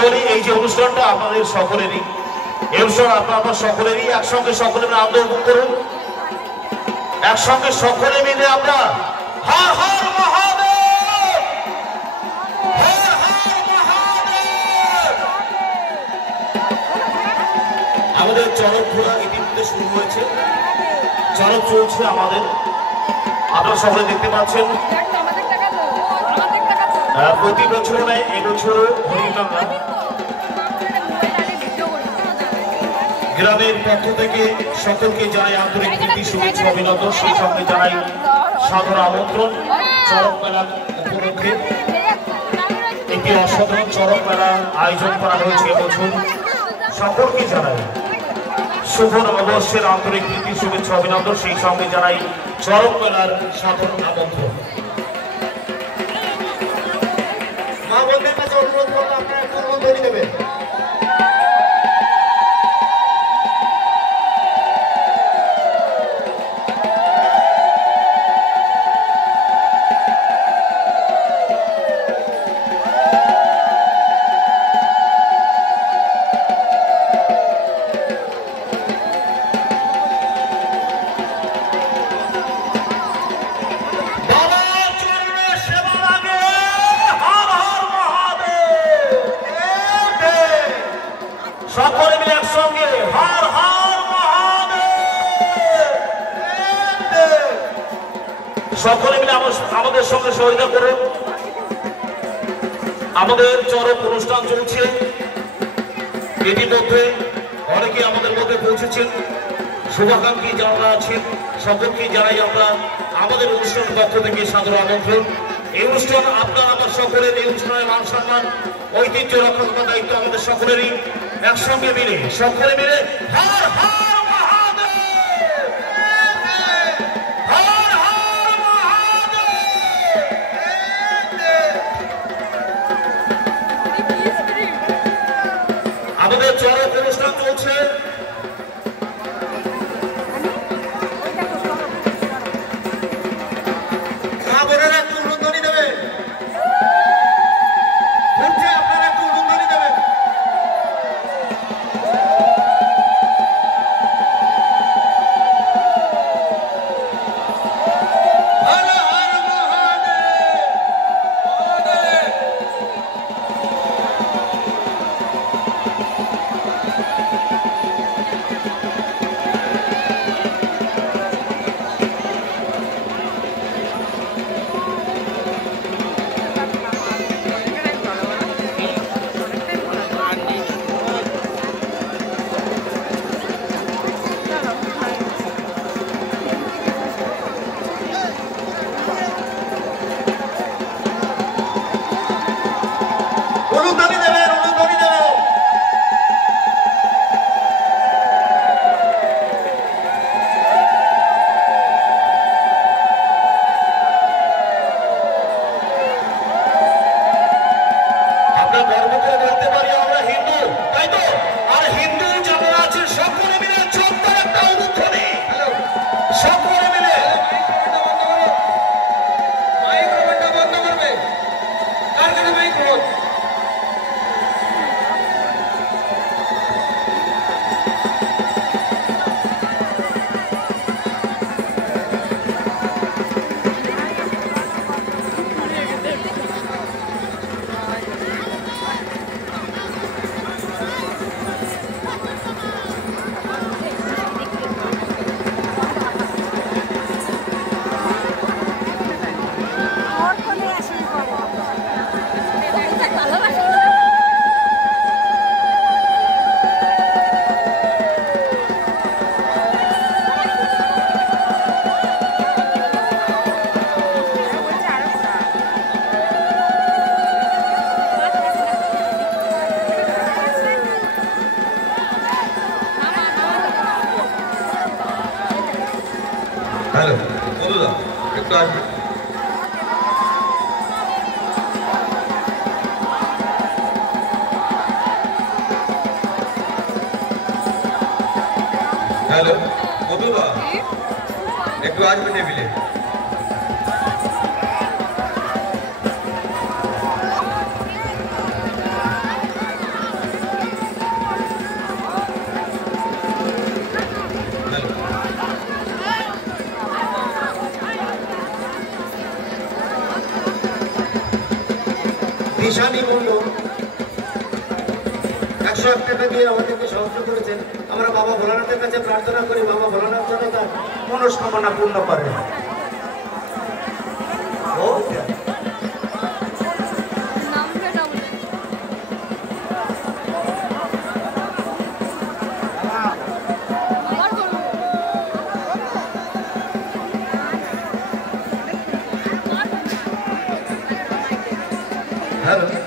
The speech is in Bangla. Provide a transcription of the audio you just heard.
অ্যাকচুয়ালি এই যে অনুষ্ঠানটা আপনাদের সকলেরই, এই অনুষ্ঠান আপনার সকলেরই। একসঙ্গে সকলে মিলে আনন্দ উপভোগ করুন। একসঙ্গে সকলে মিলে আমরা হর হর মহাদেব, হর হর মহাদেব। আমাদের চরক ঘোরা ইতিমধ্যে শুরু হয়েছে, চরক চলছে আমাদের, আপনারা সকলে দেখতে পাচ্ছেন। প্রতি বছর নয়, এবছরও হরিগঙ্গা গ্রামের পক্ষ থেকে সকলকে জানাই আন্তরিক প্রীতি, শুভেচ্ছা, অভিনন্দন। সেই সঙ্গে জানাই সাদর আমন্ত্রণ। চরক মেলার উপলক্ষে একটি অসাধারণ চরক মেলার আয়োজন করা হয়েছে এবছর। সকলকে জানাই শুভ নববর্ষের আন্তরিক প্রীতি, শুভেচ্ছা, অভিনন্দন। সেই সঙ্গে জানাই চরক মেলার সাধারণ আমন্ত্রণ। মা বন্ধুদের কাছে অনুরোধ করবো, আপনারা একটু অনুমতি দেবেন। সকলে মিলে একসঙ্গে হর হর মহাদেব। সকলে মিলে আমাদের সঙ্গে সহযোগিতা করুন। আমাদের চরক অনুষ্ঠান চলছে, ইতিমধ্যে অনেকে আমাদের মধ্যে পৌঁছেছেন। শুভাকাঙ্ক্ষী যারা আছেন সকলকে জানাই আমরা আমাদের অনুষ্ঠানের পক্ষ থেকে সাদর আমন্ত্রণ। এই অনুষ্ঠান আপনার আমার সকলের, এই অনুষ্ঠানের মান সম্মান ঐতিহ্য রক্ষা করার দায়িত্ব আমাদের সকলেরই। একসঙ্গে মিলে সকলে মিলে হর হর মহাদেব, হর হর মহাদেব। আমাদের চরক অনুষ্ঠান চলছে। হ্যালো বন্ধুরা, একটু আসবেন। হ্যালো বন্ধুরা, একটু আসবেন টেবিলে। ঈশানী মণ্ডল 101 টাকা দিয়ে আমাদেরকে সাহায্য করেছেন। আমরা বাবা ভোলানাথের কাছে প্রার্থনা করি বাবা ভোলানাথ যেন তার মনস্কামনা পূর্ণ করে। হ্যালো